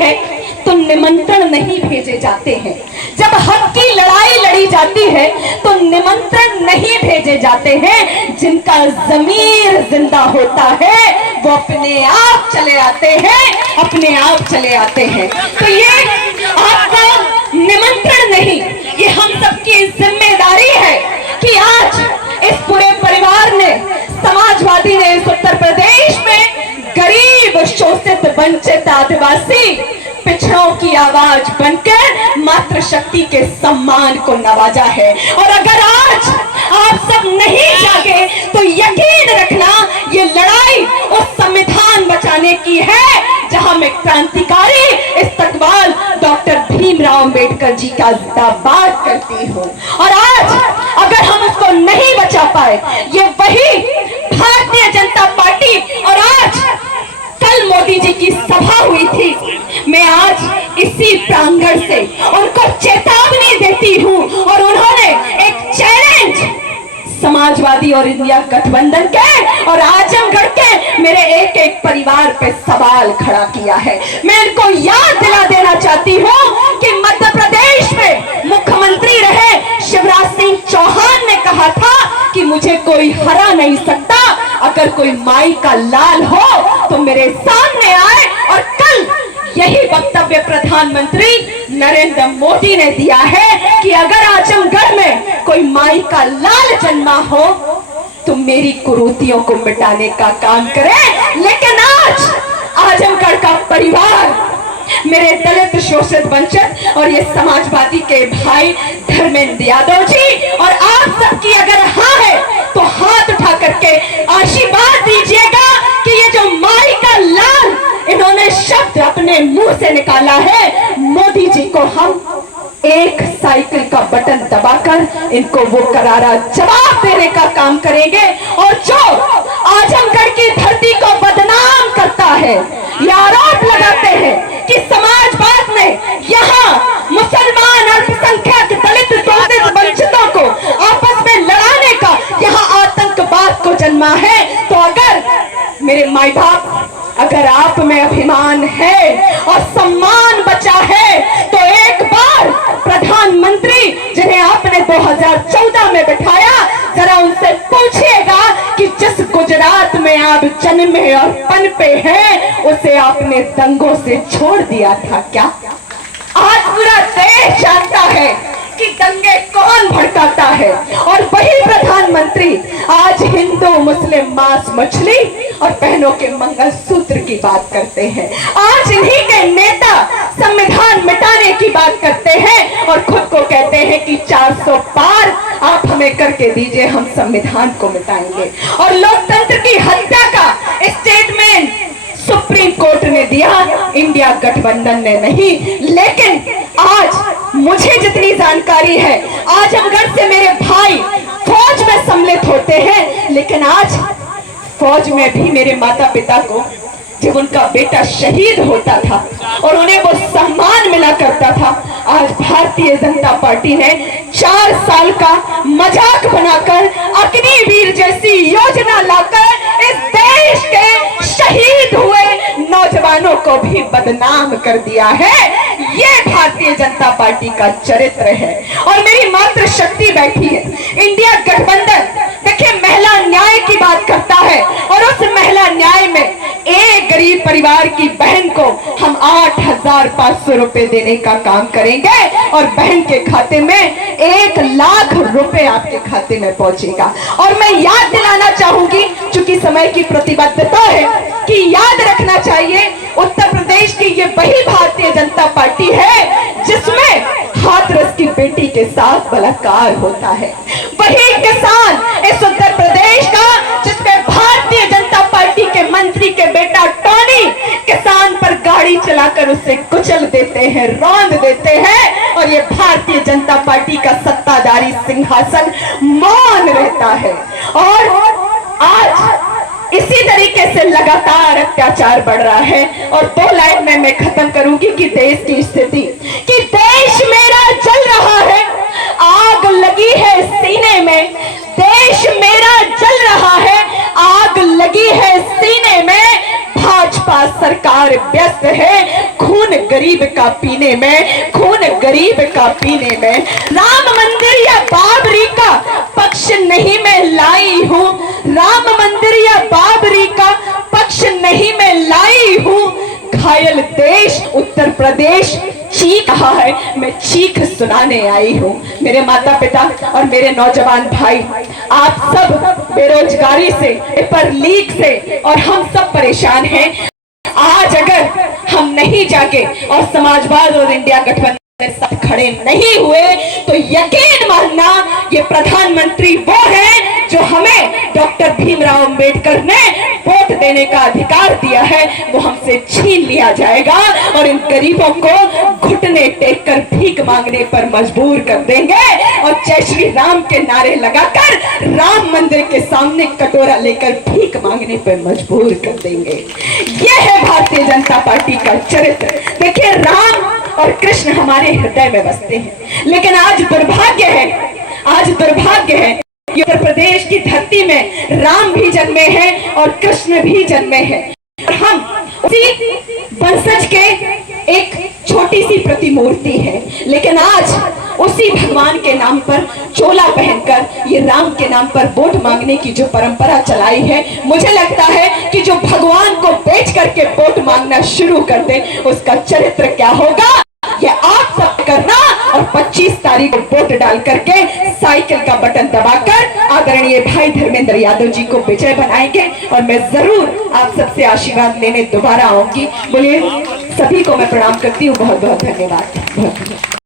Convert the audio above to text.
है तो निमंत्रण नहीं भेजे जाते हैं। जब हक की लड़ाई लड़ी जाती है तो निमंत्रण नहीं भेजे जाते हैं। जिनका ज़मीर जिंदा होता है वो अपने आप चले आते हैं, अपने आप चले आते हैं। तो ये आपका निमंत्रण नहीं, ये हम सबकी जिम्मेदारी है कि आज इस पूरे परिवार ने, समाजवादी ने इस उत्तर प्रदेश में गरीब, शोषित, वंचित, आदिवासी, पिछड़ों की आवाज बनकर मातृशक्ति के सम्मान को नवाजा है। और अगर आज आप सब नहीं जागे तो यकीन रखना ये लड़ाई उस संविधान बचाने की है जहां मैं क्रांतिकारी इस्तकबाल डॉक्टर भीमराव अंबेडकर जी का जिंदाबाद करती हूं। और आज अगर हम उसको नहीं बचा पाए, ये वही भारतीय जनता पार्टी, और आज कल मोदी जी की सभा हुई थी, मैं आज इसी प्रांगण से उनको चेतावनी देती हूं। और उन्होंने एक चैलेंज समाजवादी और इंडिया गठबंधन के और आजमगढ़ के मेरे एक एक परिवार पे सवाल खड़ा किया है। मैं इनको याद दिला देना चाहती हूं कि मध्य प्रदेश में मुख्यमंत्री रहे शिवराज सिंह चौहान ने कहा था कि मुझे कोई हरा नहीं सकता, अगर कोई माई का लाल हो तो मेरे सामने आए। और कल यही वक्तव्य प्रधानमंत्री नरेंद्र मोदी ने दिया है कि अगर आजमगढ़ में कोई माई का लाल जन्मा हो तो मेरी कुरीतियों को मिटाने का काम करे। लेकिन आज आजमगढ़ का परिवार, मेरे दलित, शोषित, वंचित और ये समाजवादी के भाई धर्मेंद्र यादव जी और आप सबकी अगर हाँ है तो हाथ उठा करके आशीर्वाद दीजिएगा कि ये जो माई का लाल इन्होंने शब्द अपने मुंह से निकाला है, मोदी जी को हम एक साइकिल का बटन दबाकर इनको वो करारा जवाब देने का काम करेंगे। और जो आजमगढ़ की धरती को बदनाम करता है, ये आरोप लगाते हैं कि समाजवाद ने यहाँ मुसलमान, अल्पसंख्यक, दलित, शोषित, वंचितों को आपस में लड़ाने का यहाँ आतंकवाद को जन्मा है, तो अगर मेरे माई बाप, अगर आप में अभिमान है और सम्मान बचा है तो एक बार प्रधानमंत्री जिन्हें आपने 2014 में बिठाया, जरा उनसे पूछिएगा कि जिस गुजरात में आप जन्मे और पनपे हैं उसे आपने दंगों से छोड़ दिया था क्या? आज पूरा देश जानता है कि दंगे कौन भड़काता है। और वही प्रधानमंत्री आज हिंदू, मुस्लिम, मांस, मछली और बहनों के मंगलसूत्र की बात करते हैं। आज इन्हीं के नेता संविधान मिटाने की बात करते हैं और खुद को कहते हैं कि 400 पार आप हमें करके दीजिए, हम संविधान को मिटाएंगे। और लोकतंत्र की हत्या का स्टेटमेंट सुप्रीम कोर्ट ने दिया, इंडिया गठबंधन ने नहीं। लेकिन आज मुझे जितनी जानकारी है, आजमगढ़ से मेरे भाई फौज में सम्मिलित होते हैं, लेकिन आज फौज में भी मेरे माता पिता को जब उनका बेटा शहीद होता था और उन्हें वो सम्मान मिला करता था, आज भारतीय जनता पार्टी ने 4 साल का मजाक बनाकर अग्निवीर जैसी योजना लाकर इस देश के शहीद हुए नौजवानों को भी बदनाम कर दिया है। ये भारतीय जनता पार्टी का चरित्र है। और मेरी मातृशक्ति बैठी है, इंडिया गठबंधन देखिए महिला न्याय की बात करता है और उस महिला न्याय में एक गरीब परिवार की बहन को हम 8,500 रुपए देने का काम करेंगे और बहन के खाते में 1 लाख रुपए आपके खाते में पहुंचेगा। और मैं याद दिलाना चाहूंगी, चूंकि समय की प्रतिबद्धता है, कि याद रखना चाहिए उत्तर प्रदेश की ये वही भारतीय जनता पार्टी है जिसमें हाथरस की बेटी के साथ बलात्कार होता है। वही किसान इस उत्तर प्रदेश का जिसमें भारतीय जनता पार्टी के मंत्री के बेटा टॉनी किसान पर गाड़ी चलाकर उससे कुचल देते हैं, रौंद देते हैं, और ये भारतीय जनता पार्टी का सत्ताधारी सिंहासन मौन रहता है। और आज इसी तरीके से लगातार अत्याचार बढ़ रहा है। और 2 लाइन में मैं खत्म करूंगी कि देश की स्थिति, कि देश मेरा जल रहा है, आग लगी है सीने में, देश मेरा जल रहा है, आग लगी है सीने में, भाजपा सरकार व्यस्त है खून गरीब का पीने में, खून गरीब का पीने में। राम मंदिर या बाबरी का पक्ष नहीं मैं लाई हूं, राम मंदिर या बाबरी का पक्ष नहीं मैं लाई हूं। घायल देश उत्तर प्रदेश चीख रहा है, मैं चीख सुनाने आई हूं। मेरे माता पिता और मेरे नौजवान भाई, आप सब बेरोजगारी से, पेपर लीक से और हम सब परेशान हैं। आज अगर हम नहीं जागे और समाजवाद और इंडिया गठबंधन साथ खड़े नहीं हुए तो यकीन मानना ये प्रधानमंत्री वो है जो हमें डॉक्टर भीमराव अंबेडकर ने वोट देने का अधिकार दिया है, वो हमसे छीन लिया जाएगा और इन गरीबों को घुटने टेक कर भीख मांगने पर मजबूर कर देंगे और जय श्री राम के नारे लगाकर राम मंदिर के सामने कटोरा लेकर भीख मांगने पर मजबूर कर देंगे। यह है भारतीय जनता पार्टी का चरित्र। देखिए, राम और कृष्ण हमारे हृदय में बसते हैं, लेकिन आज दुर्भाग्य है कि उत्तर प्रदेश की धरती में राम भी जन्मे हैं और कृष्ण भी जन्मे हैं और हम उसी वंशज के एक छोटी सी प्रतिमूर्ति है। लेकिन आज उसी भगवान के नाम पर चोला पहनकर ये राम के नाम पर वोट मांगने की जो परंपरा चलाई है, मुझे लगता है कि जो भगवान को बेच करके वोट मांगना शुरू कर दे उसका चरित्र क्या होगा, ये आप सब करना और 25 तारीख को वोट डाल करके साइकिल का बटन दबाकर आदरणीय भाई धर्मेंद्र यादव जी को विजय बनाएंगे और मैं जरूर आप सबसे आशीर्वाद लेने दोबारा आऊंगी। बोलिए, सभी को मैं प्रणाम करती हूँ। बहुत बहुत धन्यवाद।